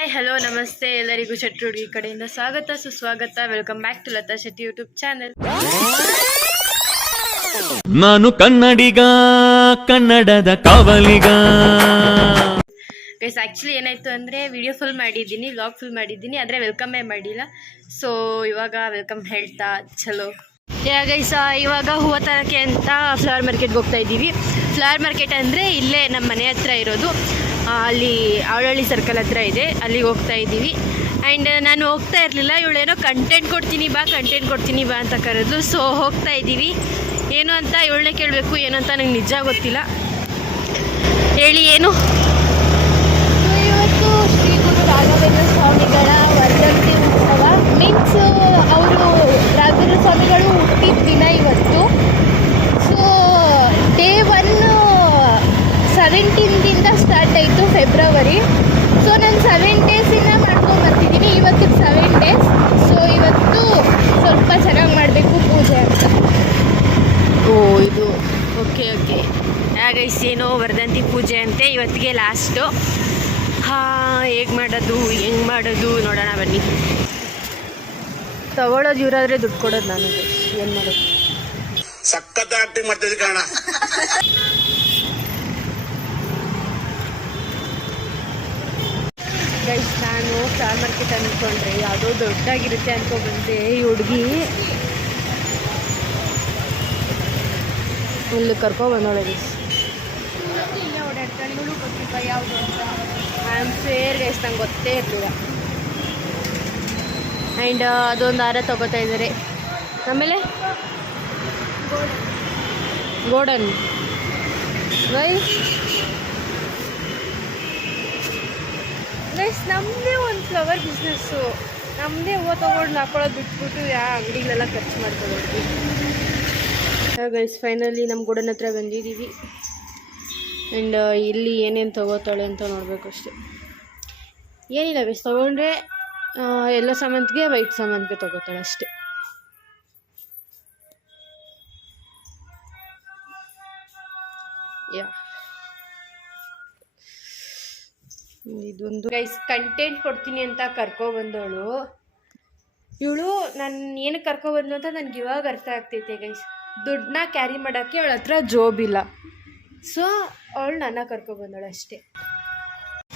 Hi hello ನಮಸ್ತೆ ಎಲ್ಲರಿಗೂ ಶೆಟ್ಟಿ ಹುಡುಗಿ ಕಡೆಯಿಂದ ಸ್ವಾಗತ ಸುಸ್ವಾಗತ. Welcome back to Latha Shetty YouTube channel. ನಾನು ಕನ್ನಡಿಗ, ಕನ್ನಡದ ಕಾವಲಿಗ. ಗೈಸ್ ಆ್ಯಕ್ಚುಲಿ ಏನಾಯಿತು ಅಂದರೆ ವಿಡಿಯೋ ಫುಲ್ ಮಾಡಿದ್ದೀನಿ, ವ್ಲಾಗ್ ಫುಲ್ ಮಾಡಿದ್ದೀನಿ, ಆದರೆ ವೆಲ್ಕಮ್ಮೇ ಮಾಡಿಲ್ಲ. ಸೊ ಇವಾಗ ವೆಲ್ಕಮ್ ಹೇಳ್ತಾ ಚಲೋ ಗೈಸ್. ಇವಾಗ ಹೂವು ತರೋಕ್ಕೆ ಅಂತ ಫ್ಲವರ್ ಮಾರ್ಕೆಟ್ಗೆ ಹೋಗ್ತಾ ಇದ್ದೀವಿ. ಫ್ಲವರ್ ಮಾರ್ಕೆಟ್ ಅಂದರೆ ಇಲ್ಲೇ ನಮ್ಮ ಮನೆ ಹತ್ರ ಇರೋದು, ಅಲ್ಲಿ ಅವಳಹಳ್ಳಿ ಸರ್ಕಲ್ ಹತ್ರ ಇದೆ, ಅಲ್ಲಿಗೆ ಹೋಗ್ತಾ ಇದ್ದೀವಿ. ಆ್ಯಂಡ್ ನಾನು ಹೋಗ್ತಾ ಇರಲಿಲ್ಲ, ಇವಳೇನೋ ಕಂಟೆಂಟ್ ಕೊಡ್ತೀನಿ ಬಾ ಅಂತ ಕರೆದು. ಸೊ ಹೋಗ್ತಾ ಇದ್ದೀವಿ. ಏನು ಅಂತ ಇವಳನ್ನೇ ಕೇಳಬೇಕು, ಏನು ಅಂತ ನಂಗೆ ನಿಜ ಗೊತ್ತಿಲ್ಲ. ಹೇಳಿ ಏನು? ಇವತ್ತು ಶ್ರೀ ಗುರು ರಾಘವೇಂದ್ರ ಸ್ವಾಮಿಗಳ ವರ್ಧಂತಿ ಉತ್ಸವ. ಮೀನ್ಸ್ ಅವರು ರಾಘವೇಂದ್ರ ಸ್ವಾಮಿಗಳು ಹುಟ್ಟಿದ ದಿನ ಇವತ್ತು. ಸೊ ಡೇ 1 17ದಿಂದ ಸ್ಟಾರ್ಟ್ ಆಯಿತು, ಫೆಬ್ರವರಿ. ಸೊ ನಾನು 7 ಡೇಸಿಂದ ಮಾಡ್ಕೊಂಡ್ಬರ್ತಿದ್ದೀನಿ, ಇವತ್ತಿಗೆ 7 ಡೇಸ್. ಸೊ ಇವತ್ತು ಸ್ವಲ್ಪ ಚೆನ್ನಾಗಿ ಮಾಡಬೇಕು ಪೂಜೆ ಅಂತ. ಓ ಇದು ಓಕೆ ಗೈಸ್, ಏನೋ ವರ್ಧಂತಿ ಪೂಜೆ ಅಂತೆ ಇವತ್ತಿಗೆ ಲಾಸ್ಟು. ಹೇಗೆ ಮಾಡೋದು ಹೆಂಗೆ ಮಾಡೋದು ನೋಡೋಣ ಬನ್ನಿ. ತಗೊಳ್ಳೋದು ಇವರಾದರೆ ದುಡ್ಡು ಕೊಡೋದು ನಾನು. ಏನು ಮಾಡೋದು? ಸಖತ್ ಆಕ್ಟಿಂಗ್ ಮಾಡ್ತಿದ್ದೆ ಕಾರಣ. ಗೈಸ್ ನಾನು ಫ್ಲವರ್ ಮಾರ್ಕೆಟ್ ಅಂದ್ಕೊಂಡ್ರೆ ಯಾವುದೋ ದೊಡ್ಡಾಗಿರುತ್ತೆ ಅಂದ್ಕೊಂಡ್ಬಂದೆ. ಈ ಹುಡುಗಿ ಇಲ್ಲಿ ಕರ್ಕೊಬಂದೋಳೆ ಗೈಸ್. ಯಾವುದು ಅಂತ ಐ ಆಮ್ ಫೇರ್ ಗೈಸ್, ನಂಗೆ ಗೊತ್ತೇ ಇರಲಿಲ್ಲ. ಆ್ಯಂಡ್ ಅದೊಂದು ಹಾರ ತೊಗೋತಾ ಇದ್ದಾರೆ. ಆಮೇಲೆ ಗೋಲ್ಡನ್ ಗೈಸ್ ನಮ್ಮದೇ ಒಂದು ಫ್ಲವರ್ ಬಿಸ್ನೆಸ್ಸು, ನಮ್ಮದೇ ಹೂವು ತೊಗೊಂಡು ಹಾಕೊಳ್ಳೋದು ಬಿಟ್ಬಿಟ್ಟು ಯಾವ ಅಂಗಡಿಗಳೆಲ್ಲ ಖರ್ಚು ಮಾಡ್ಕೊಳ್ಳೋದು. ಗೈಸ್ ಫೈನಲಿ ನಮ್ಮ ಗೋಡನ್ ಹತ್ರ ಬಂದಿದ್ದೀವಿ. ಆ್ಯಂಡ್ ಇಲ್ಲಿ ಏನೇನು ತೊಗೋತಾಳೆ ಅಂತ ನೋಡಬೇಕು ಅಷ್ಟೇ. ಏನಿಲ್ಲ ಗೈಸ್, ತೊಗೊಂಡ್ರೆ ಎಲ್ಲೋ ಸಾಮಾನ್ಗೆ ವೈಟ್ ಸಾಮಾನ್ಗೆ ತೊಗೋತಾಳೆ ಅಷ್ಟೇ. ಇದೊಂದು ಗೈಸ್ ಕಂಟೆಂಟ್ ಕೊಡ್ತೀನಿ ಅಂತ ಕರ್ಕೊಬಂದವಳು. ಇವಳು ನಾನು ಏನಕ್ಕೆ ಕರ್ಕೊಬಂದು ಅಂತ ನನಗೆ ಇವಾಗ ಅರ್ಥ ಆಗ್ತೈತೆ ಗೈಸ್. ದುಡ್ಡನ್ನ ಕ್ಯಾರಿ ಮಾಡೋಕ್ಕೆ ಅವಳ ಹತ್ರ ಜೋಬ್ ಇಲ್ಲ. ಸೊ ಅವಳು ನನ್ನ ಕರ್ಕೊಬಂದವಳು ಅಷ್ಟೇ.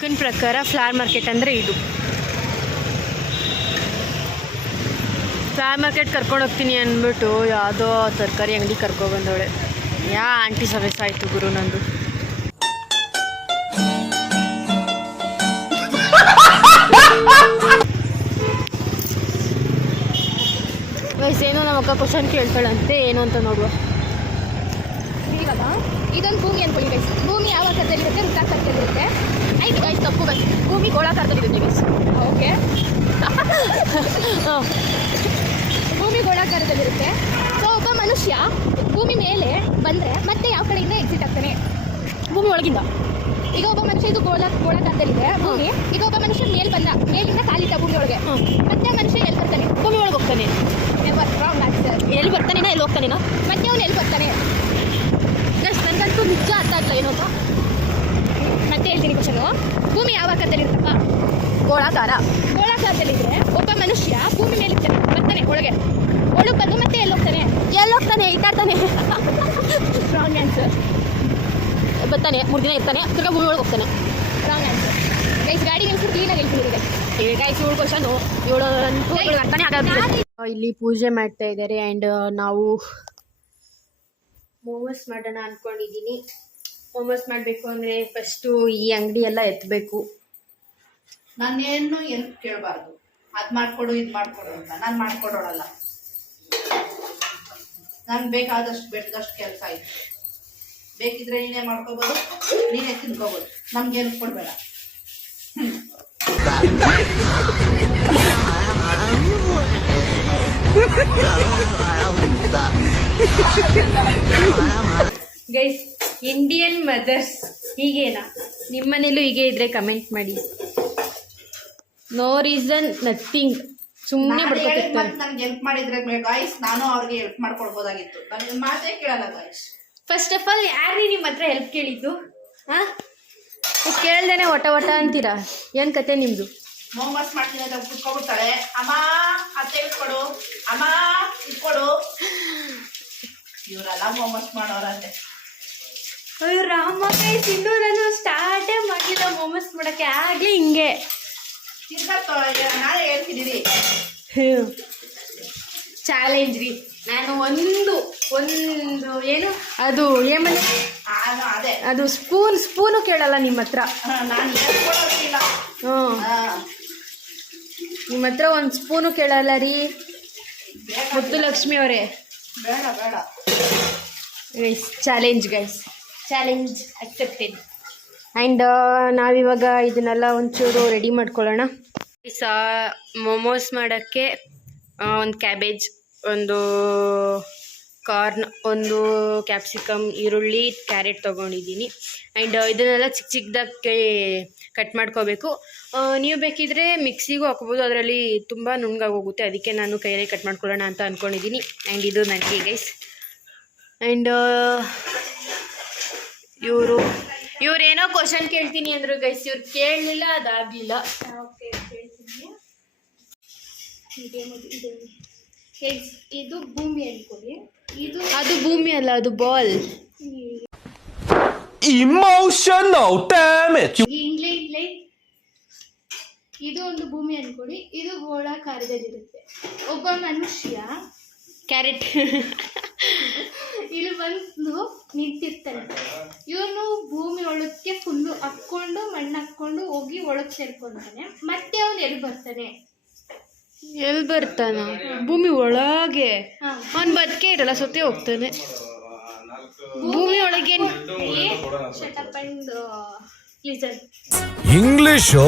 ನನ್ನ ಪ್ರಕಾರ ಫ್ಲವರ್ ಮಾರ್ಕೆಟ್ ಅಂದರೆ ಇದು. ಫ್ಲವರ್ ಮಾರ್ಕೆಟ್ ಕರ್ಕೊಂಡು ಹೋಗ್ತೀನಿ ಅಂದ್ಬಿಟ್ಟು ಯಾವುದೋ ತರಕಾರಿ ಅಂಗಡಿ ಕರ್ಕೊಬಂದವಳೆ. ಆಂಟಿ ಸವೆಸ ಆಯಿತು ಗುರು ನಂದು. ವಯಸ್ಸೇನೋ ನಮ್ಮ ಅಕ್ಕ ಕ್ವಶನ್ ಕೇಳ್ತಾಳಂತೆ, ಏನು ಅಂತ ನೋಡುವ. ಇವಾಗ ಇದೊಂದು ಭೂಮಿ ಅನ್ಕೊಳ್ಳಿ ಗೈಸ್. ಭೂಮಿ ಯಾವ ಆಕಾರದಲ್ಲಿರುತ್ತೆ? ವೃತ್ತಾಕಾರದಲ್ಲಿರುತ್ತೆ. ಆಯ್ತು ಗೈಸ್, ತಪ್ಪು ಗೈಸ್. ಭೂಮಿ ಗೋಳಾಕಾರದಲ್ಲಿರುತ್ತೆ ಗೈಸ್. ಓಕೆ, ಭೂಮಿ ಗೋಳಾಕಾರದಲ್ಲಿರುತ್ತೆ. ಸೊ ಒಬ್ಬ ಮನುಷ್ಯ ಭೂಮಿ ಮೇಲೆ ಬಂದರೆ ಮತ್ತೆ ಯಾವ ಕಡೆಯಿಂದ ಎಕ್ಸಿಟ್ ಆಗ್ತಾನೆ? ಭೂಮಿ ಒಳಗಿಂದ. ಈಗ ಒಬ್ಬ ಮನುಷ್ಯ ಇದು ಗೋಳಾಕಾರದಲ್ಲಿದೆ ಭೂಮಿ. ಈಗ ಒಬ್ಬ ಮನುಷ್ಯ ಮೇಲಿಂದ ಕಾಲಿಟ್ಟ ಭೂಮಿ ಒಳಗೆ, ಮತ್ತೆ ಮನುಷ್ಯ ಎಲ್ಲಿ ಬರ್ತಾನೆ? ಭೂಮಿ ಒಳಗೆ ಹೋಗ್ತಾನೆ. ಎಲ್ಲಿ ಬರ್ತಾನೇನಾ ಎಲ್ಲಿ ಹೋಗ್ತಾನೇನಾ? ಮತ್ತೆ ಅವನು ಎಲ್ಲಿ ಬರ್ತಾನೆ? ನನಗಂತೂ ನಿಜ ಅರ್ಥ ಆಗ್ತಾ ಏನು ಅಂತ. ಮತ್ತೆ ಹೇಳ್ತೀನಿ ಕ್ವಶನು. ಭೂಮಿ ಯಾವ ಆಕಾರದಲ್ಲಿರುತ್ತಪ್ಪ? ಗೋಳಾಕಾರದಲ್ಲಿದ್ರೆ ಒಬ್ಬ ಮನುಷ್ಯ ಭೂಮಿ ಮೇಲೆ ಬರ್ತಾನೆ, ಒಳಗೆ ಬಂದು ಮತ್ತೆ ಎಲ್ಲಿ ಹೋಗ್ತಾನೆ? ಇಟ್ಟಾಡ್ತಾನೆ. Wrong answer. ಬರ್ತಾನೆ, 3 ದಿನ ಇರ್ತಾನೆ, ತಿರ್ಗಾ ಭೂಮಿ ಒಳಗೆ ಹೋಗ್ತಾನೆ. Wrong answer guys. ಗಾಡಿ ನಿಲ್ಸಿ ಕ್ಲೀನಾಗಿ ಹೇಳ್ತೀನಿ ಗೈಸ್. ಇವಳು ಕ್ವಶನು ಇವಳು ಅರ್ಥನೇ ಆಗೋದಿಲ್ಲ. ಇಲ್ಲಿ ಪೂಜೆ ಮಾಡ್ತಾ ಇದ್ದಾರೆ. ಆ್ಯಂಡ್ ನಾವು ಮೋಮೋಸ್ ಮಾಡೋಣ ಅಂದ್ಕೊಂಡಿದ್ದೀನಿ. ಮೋಮೋಸ್ ಮಾಡಬೇಕು ಅಂದರೆ ಫಸ್ಟು ಈ ಅಂಗಡಿ ಎಲ್ಲ ಎತ್ತಬೇಕು. ನಾನೇನು ಎಲ್ಪ್ ಕೇಳಬಾರ್ದು. ಅದು ಮಾಡಿಕೊಡು ಇದು ಮಾಡಿಕೊಡು ಅಂತ ನಾನು ಮಾಡಿಕೊಡೋಳಲ್ಲ. ನಾನು ಬೇಕಾದಷ್ಟು ಕೆಲಸ ಆಯ್ತು. ಬೇಕಿದ್ರೆ ನೀನೇ ಮಾಡ್ಕೋಬೋದು, ನೀನೇ ತಿನ್ಕೋಬೋದು, ನಮ್ಗೆ ಎಲ್ಪ್ ಕೊಡಬೇಡ. ಗೈಸ್, ಇಂಡಿಯನ್ ಮದರ್ಸ್ ಹೀಗೇನಾ? ನಿಮ್ಮನೇಲೂ ಹೀಗೆ ಇದ್ರೆ ಕಮೆಂಟ್ ಮಾಡಿ. ನೋ ರೀಸನ್ ನಥಿಂಗ್, ಸುಮ್ಮನೆ ಬಿಡ್ಕೊತಿರ್ತಾರೆ. ನನಗೆ ಹೆಲ್ಪ್ ಮಾಡಿದ್ರೆ ಗಾಯ್ಸ್, ನಾನು ಅವ್ರಿಗೆ ಹೆಲ್ಪ್ ಮಾಡ್ಕೊಡ್ಬೋದಾಗಿತ್ತು. ನನಗೆ ಮಾತೇ ಕೇಳಲ್ಲ ಗಾಯ್ಸ್. ಫಸ್ಟ್ ಆಫ್ ಆಲ್ ಯಾರು ನಿಮ್ಮ ಹತ್ರ ಹೆಲ್ಪ್ ಕೇಳಿದ್ದು? ಕೇಳ್ದೇನೆ ಒಟ ಅಂತೀರಾ? ಏನು ಕತೆ ನಿಮ್ಮದು? ಮೋಮೋಸ್ ಮಾಡ್ತೀನಿ ಅಂತ ಕುತ್ಕೊಬಿಡ್ತಾಳೆ. ಅಮ್ಮ ಅತ್ತೆ ಇಟ್ಕೊಡು, ಅಮ್ಮ ಇಟ್ಕೊಡು. ಇವರೆಲ್ಲ ಮೋಮೋಸ್ ಮಾಡೋರಂತೆ. ಅಯ್ಯೋ ರಾಮ ಗೈಸ್, ಇನ್ನೂ ನಾನು ಸ್ಟಾರ್ಟೇ ಮಾಡಿಲ್ಲ ಮೋಮೋಸ್ ಮಾಡೋಕ್ಕೆ, ಆಗಲಿ ಹಿಂಗೆ ನಾಳೆ ಹೇಳ್ತಿದ್ದೀರಿ. ಚಾಲೆಂಜ್ ರೀ. ನಾನು ಒಂದು ಏನು ಅದು ಏಮನ್ ಅದೇ ಅದು ಸ್ಪೂನು ಕೇಳಲ್ಲ ನಿಮ್ಮ ಹತ್ರ. ನಾನು ಹೇಳ್ಕೊಡೋದಿಲ್ಲ. ಹ್ಞೂ, ನಿಮ್ಮ ಹತ್ರ ಒಂದು ಸ್ಪೂನು ಕೇಳಲ್ಲ ರೀ ಮುತ್ತು ಲಕ್ಷ್ಮಿ ಅವರೇ. ಬೇಡ ಬೇಡ ಗೈಸ್, ಚಾಲೆಂಜ್ ಅಕ್ಸೆಪ್ಟೆಡ್. ಆ್ಯಂಡ್ ನಾವಿವಾಗ ಇದನ್ನೆಲ್ಲ ಒಂಚೂರು ರೆಡಿ ಮಾಡ್ಕೊಳ್ಳೋಣ. ಮೋಮೋಸ್ ಮಾಡೋಕ್ಕೆ ಒಂದು ಕ್ಯಾಬೇಜ್, ಒಂದು ಕಾರ್ನ್, ಒಂದು ಕ್ಯಾಪ್ಸಿಕಮ್, ಈರುಳ್ಳಿ, ಕ್ಯಾರೆಟ್ ತೊಗೊಂಡಿದ್ದೀನಿ. ಆ್ಯಂಡ್ ಇದನ್ನೆಲ್ಲ ಚಿಕ್ಕದಾಗಿ ಕಟ್ ಮಾಡ್ಕೋಬೇಕು. ನೀವು ಬೇಕಿದ್ರೆ ಮಿಕ್ಸಿಗೂ ಹಾಕೋಬೋದು, ಅದರಲ್ಲಿ ತುಂಬ ನುಣ್ಣಗಾಗಿ ಹೋಗುತ್ತೆ. ಅದಕ್ಕೆ ನಾನು ಕೈಯಲ್ಲಿ ಕಟ್ ಮಾಡ್ಕೊಳ್ಳೋಣ ಅಂತ ಅಂದ್ಕೊಂಡಿದ್ದೀನಿ. ಆ್ಯಂಡ್ ಇದು ನನಗೆ ಗೈಸ್. ಆ್ಯಂಡ್ ಇವ್ರೇನೋ ಕ್ವಶನ್ ಕೇಳ್ತೀನಿ ಅಂದರು ಗೈಸ್. ಇವ್ರು ಕೇಳಲಿಲ್ಲ, ಅದಾಗಲಿಲ್ಲ. ಇದು ಭೂಮಿ ಅನ್ಕೊಳ್ಳಿ. ಅದು ಭೂಮಿ ಅಲ್ಲ, ಅದು ಬಾಲ್. Emotional damage. ಇದು ಒಂದು ಭೂಮಿ ಅನ್ಕೊಳ್ಳಿ. ಇದು ಗೋಳಾಕಾರದಲ್ಲಿರುತ್ತೆ. ಒಬ್ಬ ಮನುಷ್ಯ ಕ್ಯಾರೆಟ್ ಇಲ್ಲಿ ಬಂದು ನಿಂತಿರ್ತಾನೆ. ಇವನು ಭೂಮಿ ಒಳಕ್ಕೆ ಫುಲ್ಲು ಹಾಕ್ಕೊಂಡು ಮಣ್ಣು ಹಾಕ್ಕೊಂಡು ಹೋಗಿ ಒಳಗೆ ಸೇರ್ಕೊಂತಾನೆ. ಮತ್ತೆ ಅವನು ಎಲ್ಲಿ ಬರ್ತಾನೆ? ಎಲ್ಲಿ ಬರ್ತಾನ? ಭೂಮಿ ಒಳಗೆ. ಅವನು ಬದುಕೇ ಇರಲ್ಲ, ಸೊತ್ತೆ ಹೋಗ್ತಾನೆ. ಭೂಮಿ ಒಳಗೆ ಇಂಗ್ಲಿಷು.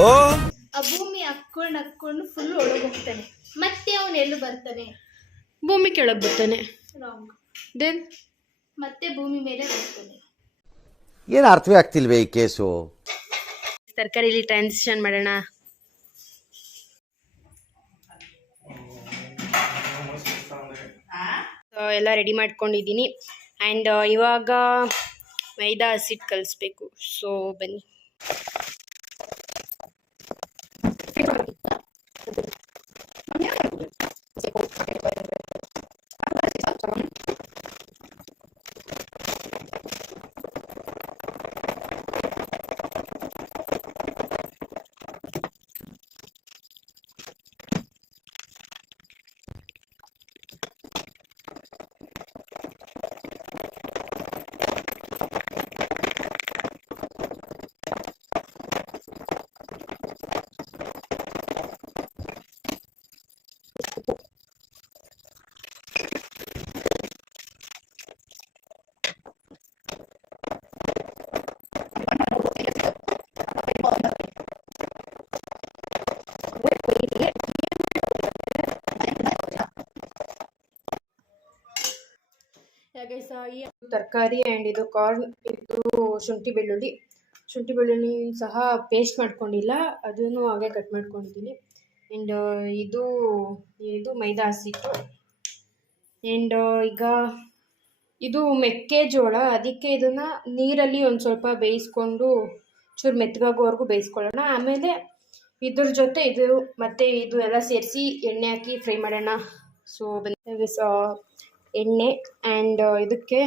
ಆ ಭೂಮಿ ಹಾಕ್ಕೊಂಡು ಫುಲ್ ಒಳಗೆ ಹೋಗ್ತಾನೆ. ಮತ್ತೆ ಅವನು ಎಲ್ಲಿ ಬರ್ತಾನೆ? ಭೂಮಿ ಕೆಳಗೆ ಬರ್ತಾನೆ. ರಾಂಗ್. ದೆನ್ ಮತ್ತೆ ಭೂಮಿ ಮೇಲೆ ಬರ್ತಾನೆ. ಏನು ಅರ್ಥವೇ ಆಗ್ತಿಲ್ವೇ ಈ ಕೇಸು? ತರಕಾರಿಲಿ ಟ್ರಾನ್ಸಿಷನ್ ಮಾಡೋಣ. ಎಲ್ಲ ರೆಡಿ ಮಾಡ್ಕೊಂಡಿದ್ದೀನಿ. ಆ್ಯಂಡ್ ಇವಾಗ ಮೈದಾ ಹಸಿಟ್ಟು ಕಲಿಸ್ಬೇಕು. ಸೊ ಬನ್ನಿ. ಈ ತರಕಾರಿ ಆ್ಯಂಡ್ ಇದು ಕಾರ್ನ್, ಇದು ಶುಂಠಿ ಬೆಳ್ಳುಳ್ಳಿ ಸಹ ಪೇಸ್ಟ್ ಮಾಡ್ಕೊಂಡಿಲ್ಲ, ಅದನ್ನು ಹಾಗೆ ಕಟ್ ಮಾಡ್ಕೊಂಡಿದ್ದೀನಿ. ಆ್ಯಂಡ್ ಇದು ಮೈದಾ ಹಸಿಟ್ಟು. ಆ್ಯಂಡ್ ಈಗ ಇದು ಮೆಕ್ಕೆಜೋಳ, ಅದಕ್ಕೆ ಇದನ್ನು ನೀರಲ್ಲಿ ಒಂದು ಸ್ವಲ್ಪ ಬೇಯಿಸ್ಕೊಂಡು ಚೂರು ಮೆತ್ತಗಾಗೋವರೆಗೂ ಬೇಯಿಸ್ಕೊಳ್ಳೋಣ. ಆಮೇಲೆ ಇದ್ರ ಜೊತೆ ಇದು ಮತ್ತು ಇದು ಎಲ್ಲ ಸೇರಿಸಿ ಎಣ್ಣೆ ಹಾಕಿ ಫ್ರೈ ಮಾಡೋಣ. ಸೊ ಎಣ್ಣೆ ಆ್ಯಂಡ್ ಇದಕ್ಕೆ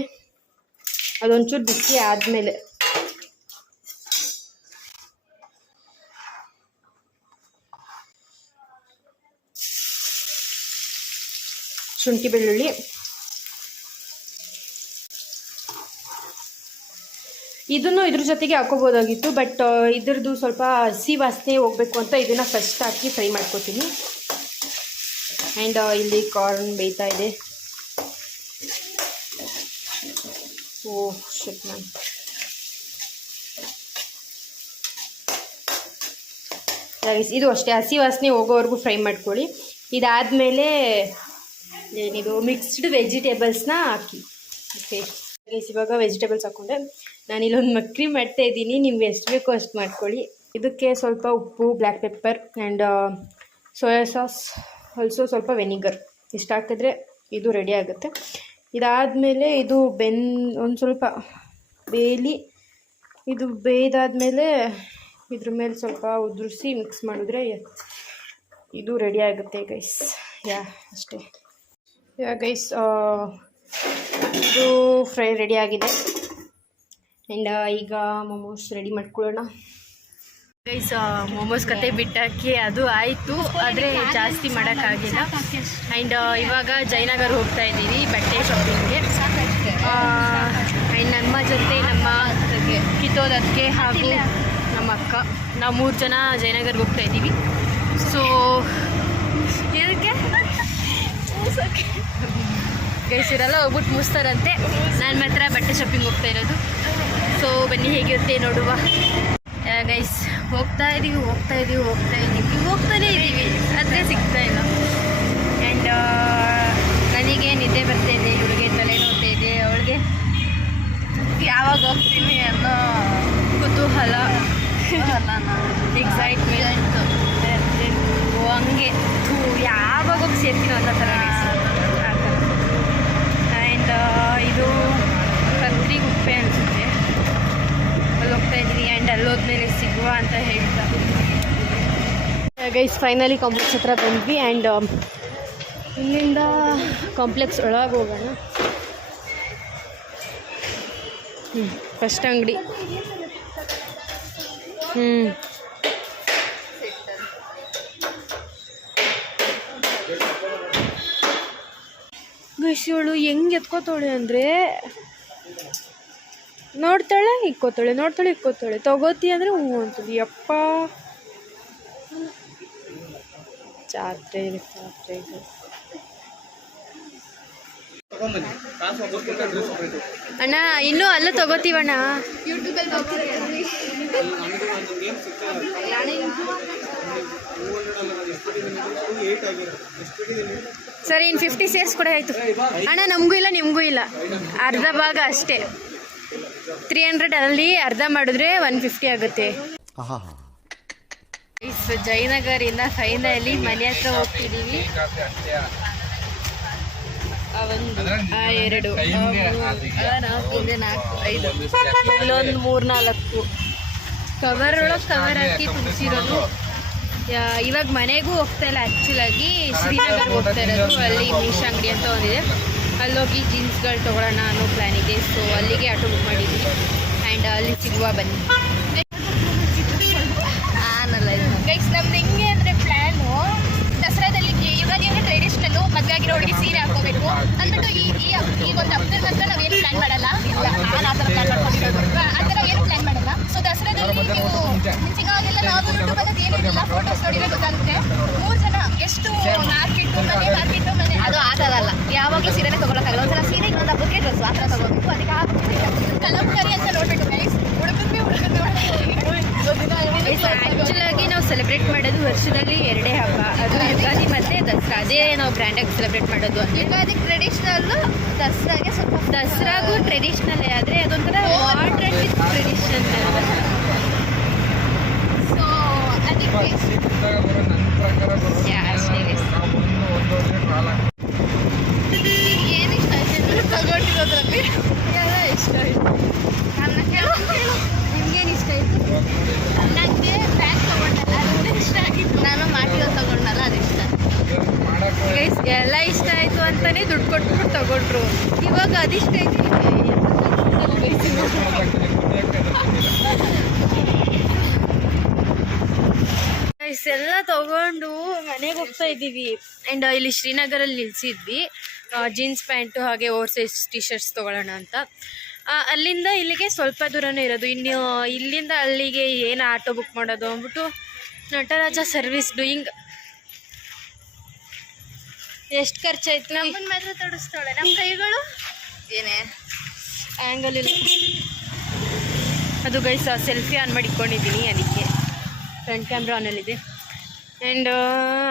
ಅದೊಂಚೂರು ಬಿಸಿ ಆದಮೇಲೆ ಶುಂಠಿ ಬೆಳ್ಳುಳ್ಳಿ, ಇದನ್ನು ಇದ್ರ ಜೊತೆಗೆ ಹಾಕೋಬೋದಾಗಿತ್ತು, ಬಟ್ ಇದ್ರದ್ದು ಸ್ವಲ್ಪ ಹಸಿ ವಾಸನೆ ಹೋಗಬೇಕು ಅಂತ ಇದನ್ನು ಫಸ್ಟ್ ಹಾಕಿ ಫ್ರೈ ಮಾಡ್ಕೋತೀನಿ. ಆ್ಯಂಡ್ ಇಲ್ಲಿ ಕಾರ್ನ್ ಬೇಯ್ತಾ ಇದೆ. ಓಹ್ ಶಿಟ್ ಮ್ಯಾನ್. ಇದು ಅಷ್ಟೇ, ಹಸಿ ವಾಸನೆ ಹೋಗೋವರೆಗೂ ಫ್ರೈ ಮಾಡ್ಕೊಳ್ಳಿ. ಇದಾದಮೇಲೆ ಏನಿದು ಮಿಕ್ಸ್ಡ್ ವೆಜಿಟೇಬಲ್ಸ್ನ ಹಾಕಿ. ಓಕೆ ಇವಾಗ ವೆಜಿಟೇಬಲ್ಸ್ ಹಾಕ್ಕೊಂಡೆ. ನಾನಿಲ್ಲೊಂದು ಮಕ್ರಿ ಮಾಡ್ತಾ ಇದ್ದೀನಿ, ನಿಮ್ಗೆ ಎಷ್ಟು ಬೇಕೋ ಅಷ್ಟು ಮಾಡ್ಕೊಳ್ಳಿ. ಇದಕ್ಕೆ ಸ್ವಲ್ಪ ಉಪ್ಪು, black pepper and soya sauce, also ಸ್ವಲ್ಪ ವೆನಿಗರ್, ಇಷ್ಟು ಹಾಕಿದ್ರೆ ಇದು ರೆಡಿ ಆಗುತ್ತೆ. ಇದಾದಮೇಲೆ ಇದು ಒಂದು ಸ್ವಲ್ಪ ಬೇಯಲಿ. ಇದು ಬೇಯ್ದಾದಮೇಲೆ ಇದ್ರ ಮೇಲೆ ಸ್ವಲ್ಪ ಉದುರಿಸಿ ಮಿಕ್ಸ್ ಮಾಡಿದ್ರೆ ಇದು ರೆಡಿ ಆಗುತ್ತೆ ಗೈಸ್. ಅಷ್ಟೇ. ಗೈಸ್ ಇದು ಫ್ರೈ ರೆಡಿ ಆಗಿದೆ. ಆ್ಯಂಡ್ ಈಗ ಮೋಮೋಸ್ ರೆಡಿ ಮಾಡ್ಕೊಳ್ಳೋಣ ಗೈಸ್. ಮೋಮೋಸ್ ಕತೆ ಬಿಟ್ಟಾಕಿ ಅದು ಆಯಿತು, ಆದರೆ ಜಾಸ್ತಿ ಮಾಡೋಕ್ಕಾಗಿಲ್ಲ. ಆ್ಯಂಡ್ ಇವಾಗ ಜಯನಗರ್ ಹೋಗ್ತಾ ಇದ್ದೀವಿ ಬಟ್ಟೆ ಶಾಪಿಂಗ್ಗೆ. ಆ್ಯಂಡ್ ನಮ್ಮ ಜೊತೆ ನಮ್ಮ ಕಿತ್ತೋದಕ್ಕೆ ಹಾಗೂ ನಮ್ಮ ಅಕ್ಕ, ನಾವು 3 ಜನ ಜಯನಗರ್ಗೆ ಹೋಗ್ತಾ ಇದ್ದೀವಿ. ಸೊ ಇದಕ್ಕೆ ಗೈಸ್ ಇವರೆಲ್ಲ ಹೋಗ್ಬಿಟ್ಟು ಮುಗಿಸ್ತಾರಂತೆ. ನಾನು ಮಾತ್ರ ಬಟ್ಟೆ ಶಾಪಿಂಗ್ ಹೋಗ್ತಾ ಇರೋದು. ಸೊ ಬನ್ನಿ ಹೇಗಿರುತ್ತೆ ನೋಡುವ. ಗೈಸ್ ಹೋಗ್ತಾ ಇದ್ದೀವಿ ಹೋಗ್ತಾನೇ ಇದ್ದೀವಿ, ಆದರೆ ಸಿಗ್ತಾ ಇಲ್ಲ. ಆ್ಯಂಡ್ ನನಗೆ ನಿದ್ದೆ ಬರ್ತಾ ಇದೆ, ಇವಳಿಗೆ ತಲೆ ನೋಡ್ತಾ ಇದೆ, ಅವಳಿಗೆ ಯಾವಾಗ ಹೋಗ್ತೀನಿ ಅನ್ನೋ ಕುತೂಹಲ, ಎಕ್ಸೈಟ್ಮೆಂಟ್, ಹಂಗೆ ಯಾವಾಗ ಹೋಗಿ ಸೇರ್ತೀನೋ ಅನ್ನೋ ಥರ. ಆ್ಯಂಡ್ ಇದು ಕತ್ರಿಗುಪ್ಪೆ ಅನಿಸುತ್ತೆ, ಅಲ್ಲಿ ಹೋಗ್ತಾ ಇದ್ದೀವಿ. ಆ್ಯಂಡ್ ಅಲ್ಲಿ ಹೋದ್ಮೇಲೆ ಸಿಗುವ ಅಂತ ಹೇಳ್ತಾ ಗೈಸ್ ಫೈನಲಿ ಕಾಂಪ್ಲೆಕ್ಸ್ ಹತ್ರ ಬಂದ್ವಿ. ಆ್ಯಂಡ್ ಇಲ್ಲಿಂದ ಕಾಂಪ್ಲೆಕ್ಸ್ ಒಳಗೆ ಹೋಗೋಣ. ಫಸ್ಟ್ ಅಂಗಡಿ. ಗೈಸ್ ಇವಳು ಹೆಂಗೆ ಎತ್ಕೋತಾಳೆ ಅಂದರೆ ನೋಡ್ತಾಳೆ ಇಕ್ಕೋತಾಳೆ ತಗೋತಿ ಅಂದರೆ ಹ್ಞೂ ಅಂತದೆ. ಯಪ್ಪ ಜಾತ್ರೆ ಅಣ್ಣ, ಇನ್ನೂ ಅಲ್ಲ ತಗೋತೀವಣ್ಣ. ಸರಿ, ಇನ್ನು 50 ಸೇರ್ಸ್ ಕೂಡ ಆಯಿತು ಅಣ್ಣ. ನಮಗೂ ಇಲ್ಲ ನಿಮಗೂ ಇಲ್ಲ, ಅರ್ಧ ಭಾಗ ಅಷ್ಟೇ. 300 ಅಲ್ಲಿ ಅರ್ಧ ಮಾಡಿದ್ರೆ 150 ಆಗುತ್ತೆ. ಜಯನಗರಿಂದ ಫೈನಲಿ ಮನೆ ಹತ್ರ ಹೋಗ್ತಿದ್ದೀವಿ. 1 2 3 4 5 ಇಲ್ಲೊಂದು 3 4 ಕವರ್ ಒಳಗೆ ಕವರ್ ಹಾಕಿ ತುಂಬಿಸಿರೋದು. ಇವಾಗ ಮನೆಗೂ ಹೋಗ್ತಾ ಇಲ್ಲ, ಆ್ಯಕ್ಚುಲಾಗಿ ಶ್ರೀನಗರ್ಗೆ ಹೋಗ್ತಾ ಇರೋದು. ಅಲ್ಲಿ ಮೀಶಾ ಅಂಗಡಿ ಅಂತ ಒಂದಿದೆ, ಅಲ್ಲೋಗಿ ಜೀನ್ಸ್ಗಳು ತೊಗೊಳ್ಳೋಣ ಅನ್ನೋ ಪ್ಲ್ಯಾನ್ ಇದೆ. ಸೊ ಅಲ್ಲಿಗೆ ಆಟೋ ಬುಕ್ ಮಾಡಿದ್ವಿ. ಆ್ಯಂಡ್ ಅಲ್ಲಿ ಸಿಗುವ ಬನ್ನಿ. ಗೈಸ್ ನಮ್ದು ಹೆಂಗೆ ಅಂದರೆ ಪ್ಲ್ಯಾನು, ದಸರಾದಲ್ಲಿ ಯುಗಾದಿ ಅಂದರೆ ಟ್ರೆಡಿಷ್ನಲ್ಲು, ಮದುವೆ ಆಗಿರೋ ಹುಡುಗಿ ಸೀರೆ ಹಾಕೋಬೇಕು ಅಂದ್ಬಿಟ್ಟು ಈ ಒಂದು ಹಬ್ಬದ ನಂತರ ನಾವೇನು ಪ್ಲ್ಯಾನ್ ಮಾಡಲ್ಲ. ನಾನು ಆ ಥರ ಪ್ಲ್ಯಾನ್ ಮಾಡ್ಕೊಂಡಿರೋದು, ಆ ಥರ ಏನು ಪ್ಲ್ಯಾನ್ ಮಾಡಲ್ಲ. ಸೊ ದಸರಾದಲ್ಲಿ ನೀವು ಮುಂಚಿಗಾಗೆಲ್ಲ ನಾವು ಯೂಟ್ಯೂಬಲ್ಲಿ ಏನಿಲ್ಲ ಫೋಟೋಸ್ ನೋಡಿದ್ರೆ ಗೊತ್ತಾಗುತ್ತೆ. 3 ಜನ ಎಷ್ಟು ಮಾರ್ಕೆಟು ಮನೆ ಅದು ಆ ಥರ ಅಲ್ಲ. ಯಾವಾಗಲೂ ಸೀರೆನೇ ತೊಗೊಳಕ್ಕಾಗಲ್ಲ. ಒಂಥರ ಸೀರೆ ಇನ್ನೊಂದು ಹಬ್ಬಕ್ಕೆ ಡ್ರೆಸ್ ಆ ಥರ ತೊಗೋಬೇಕು. ಅದಕ್ಕೆ ಕಲಂಕರಿ ಅಂತ ನೋಡ್ಬಿಟ್ಟು ಗೈಸ್ ಹುಡುಗನ್ನೇ ಆ್ಯಕ್ಚುಲಾಗಿ ನಾವು ಸೆಲೆಬ್ರೇಟ್ ಮಾಡೋದು ವರ್ಷದಲ್ಲಿ 2 ಹಬ್ಬ, ಅದು ಯುಗಾದಿ ಮತ್ತು ದಸರಾ. ಅದೇ ನಾವು ಗ್ರ್ಯಾಂಡಾಗಿ ಸೆಲೆಬ್ರೇಟ್ ಮಾಡೋದು. ಯುಗಾದಿ ಟ್ರೆಡಿಷ್ನಲ್ಲು, ದಸರಾಗೆ ಸ್ವಲ್ಪ ದಸರಾಗೂ ಟ್ರೆಡಿಷ್ನಲ್ಲೇ, ಆದರೆ ಅದೊಂಥರ ಮಾಡ್ರನ್ ವಿತ್ ಟ್ರೆಡಿಷನ್. ಸೊ ಅದಕ್ಕೆ ಏನು ಇಷ್ಟ ಆಯ್ತು ತಗೊಂಡಿರೋದ್ರಲ್ಲಿ? ಎಲ್ಲ ಇಷ್ಟ ಆಯಿತು. ನಿಮ್ಗೇನು ಇಷ್ಟ ಆಯಿತು? ನನಗೆ ಬ್ಯಾಗ್ ತೊಗೊಂಡಲ್ಲ, ಅದು ಇಷ್ಟ ಆಗಿತ್ತು. ನಾನು ಮಾಡಿರೋ ತೊಗೊಂಡಲ್ಲ, ಅದು ಇಷ್ಟ. ಗೈಸ್ ಎಲ್ಲ ಇಷ್ಟ ಆಯಿತು ಅಂತಲೇ ದುಡ್ಡು ಕೊಟ್ಬಿಟ್ಟು ತೊಗೊಂಡ್ರು. ಇವಾಗ ಅದಿಷ್ಟ ಆಯ್ತು. ಗೈಸ್ ಎಲ್ಲ ತೊಗೊಂಡು ಮನೆಗೆ ಹೋಗ್ತಾ ಇದ್ದೀವಿ. ಆ್ಯಂಡ್ ಇಲ್ಲಿ ಶ್ರೀನಗರಲ್ಲಿ ನಿಲ್ಲಿಸಿದ್ವಿ. ಜೀನ್ಸ್ ಪ್ಯಾಂಟು ಹಾಗೆ ಓವರ್ ಸೈಜ್ ಟಿ ಶರ್ಟ್ಸ್ ತೊಗೊಳ್ಳೋಣ ಅಂತ. ಅಲ್ಲಿಂದ ಇಲ್ಲಿಗೆ ಸ್ವಲ್ಪ ದೂರನೇ ಇರೋದು. ಇನ್ನು ಇಲ್ಲಿಂದ ಅಲ್ಲಿಗೆ ಏನು ಆಟೋ ಬುಕ್ ಮಾಡೋದು ಅಂದ್ಬಿಟ್ಟು ನಟರಾಜ ಸರ್ವಿಸ್ ಡೂಯಿಂಗ್. ಎಷ್ಟು ಖರ್ಚಾಯ್ತು? ನಮ್ಮನ್ನ ಮಾತ್ರ ತೋರಿಸ್ತಾಳೆ, ನಮ್ಮ ಕೈಗಳು ಏನೇ ಆ್ಯಂಗಲ್ ಇಲ್ಲ. ಅದು ಗೈಸ್ ಸೆಲ್ಫಿ ಆನ್ ಮಾಡಿ ಇಟ್ಕೊಂಡಿದ್ದೀನಿ, ಅದಕ್ಕೆ ಫ್ರಂಟ್ ಕ್ಯಾಮ್ರಾ ಆನಲ್ಲಿದೆ. ಆ್ಯಂಡ್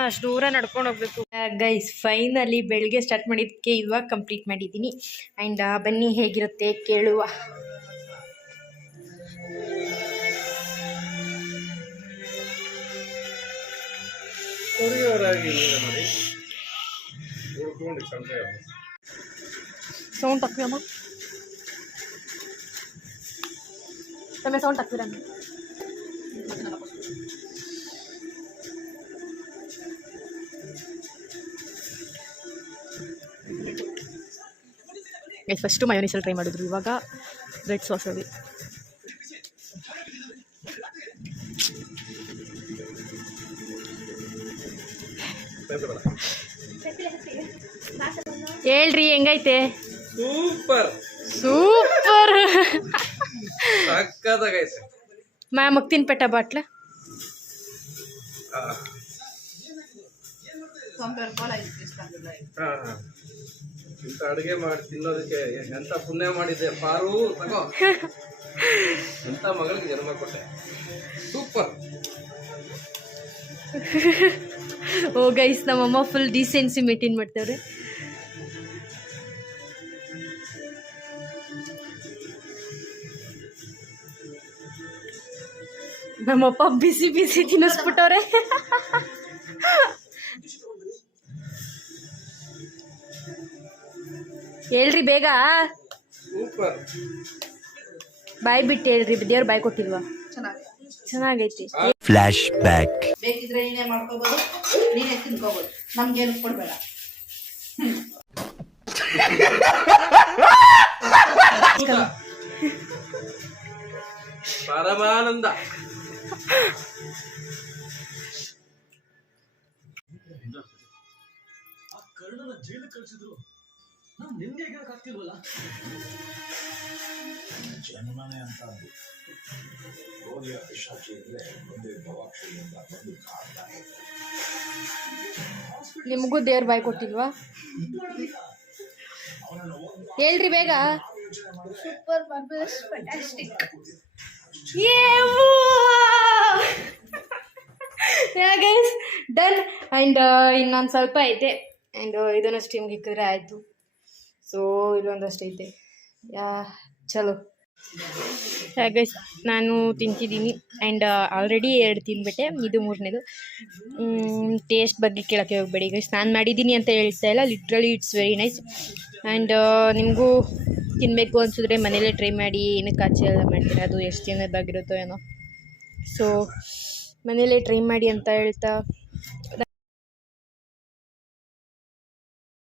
ಅಷ್ಟು ದೂರ ನಡ್ಕೊಂಡು ಹೋಗ್ಬೇಕು. ಗೈಸ್ ಫೈನಲಿ ಬೆಳಗ್ಗೆ ಸ್ಟಾರ್ಟ್ ಮಾಡಿದ್ದಕ್ಕೆ ಇವಾಗ ಕಂಪ್ಲೀಟ್ ಮಾಡಿದ್ದೀನಿ. ಆ್ಯಂಡ್ ಬನ್ನಿ ಹೇಗಿರುತ್ತೆ ಕೇಳುವ. ಸೌಂಡ್ ತಪ್ಪಿಯಮ್ಮ, ತಮ್ಮ ಸೌಂಡ್ ತಪ್ಪಿರಮ್ಮ. ಫಸ್ಟು ಮಯೋನೀಸಲ್ಲಿ ಟ್ರೈ ಮಾಡಿದ್ರು, ಇವಾಗ ರೆಡ್ ಸಾಸಲ್ಲಿ. ಹೇಳ್ರಿ ಹೆಂಗೈತೆ? Super super. ಸಕ್ಕತ್ತಾಗೈತೆ. ಮಗ್ತೀನಿ ಪೆಟ್ಟ ಬಾಟ್ಲ. ಇಂಥ ಅಡುಗೆ ಮಾಡಿ ತಿನ್ನೋದಕ್ಕೆ ಎಂತ ಪುಣ್ಯ ಮಾಡಿದ್ದೆ ಪಾರು. ತಗೋ, ಎಂತ ಮಗಳಿಗೆ ಜನ್ಮ ಕೊಟ್ಟೆ. ಸೂಪರ್. ಓ ಗೈಸ್, ನಮ್ಮಮ್ಮ ಫುಲ್ ಡೀಸೆನ್ಸಿ ಮೇಂಟೈನ್ ಮಾಡ್ತವ್ರೆ. ನಮ್ಮಪ್ಪ ಬಿಸಿ ಬಿಸಿ ತಿನ್ನಿಸ್ಬಿಟ್ಟವ್ರೆ. ಹೇಳ್ರಿ ಬೇಗ, ಸೂಪರ್. ಬಾಯ್ ಬಿಟ್ಟು ಹೇಳ್ರಿ, ದೇವ್ರ ಬಾಯ್ ಕೊಟ್ಟಿಲ್ವಾ? ಚೆನ್ನಾಗೈತಿ. Flash back. ಬೇಕಿದ್ರೆ ನೀನೇ ಮಾಡ್ಕೋಬೋದು, ನೀನೇ ತಿನ್ಕೋಬೋದು, ನಮ್ಗೇನು ಕೊಡ್ಬೇಡ. ಪರಮಾನಂದ. ನಿಮಗೂ ದೇವ್ರ ಬಾಯ್ ಕೊಟ್ಟಿಲ್ವಾ? ಹೇಳ್ರಿ ಬೇಗ. Super marvellous fantastic. Guys done. And ಇನ್ನೊಂದು ಸ್ವಲ್ಪ ಐತೆ, ಆ್ಯಂಡ್ ಇದನ್ನು ಸ್ಟೀಮ್ಗೆ ಇಕ್ಕಿದ್ರೆ ಆಯಿತು. ಸೊ ಇಲ್ಲೊಂದಷ್ಟು ಐತೆ. ಚಲೋ ಗೈಸ್, ನಾನು ತಿಂತಿದ್ದೀನಿ. ಆ್ಯಂಡ್ ಆಲ್ರೆಡಿ 2 ತಿಂದ್ಬಿಟ್ಟೆ, ಇದು 3ನೇದು. ಟೇಸ್ಟ್ ಬಗ್ಗೆ ಕೇಳೋಕ್ಕೆ ಹೋಗಬೇಡಿ ಗೈಸ್, ನಾನು ಮಾಡಿದ್ದೀನಿ ಅಂತ ಹೇಳ್ತಾ ಇಲ್ಲ, literally it's very nice. And ನಿಮಗೂ ತಿನ್ನಬೇಕು ಅನಿಸಿದ್ರೆ ಮನೇಲೇ ಟ್ರೈ ಮಾಡಿ. ಏನಕ್ಕೆ ಆಚೆ ಎಲ್ಲ ಮಾಡ್ತೀರಾ, ಅದು ಎಷ್ಟು ದಿನದಾಗಿರುತ್ತೋ ಏನೋ. ಸೊ ಮನೇಲೇ ಟ್ರೈ ಮಾಡಿ ಅಂತ ಹೇಳ್ತಾ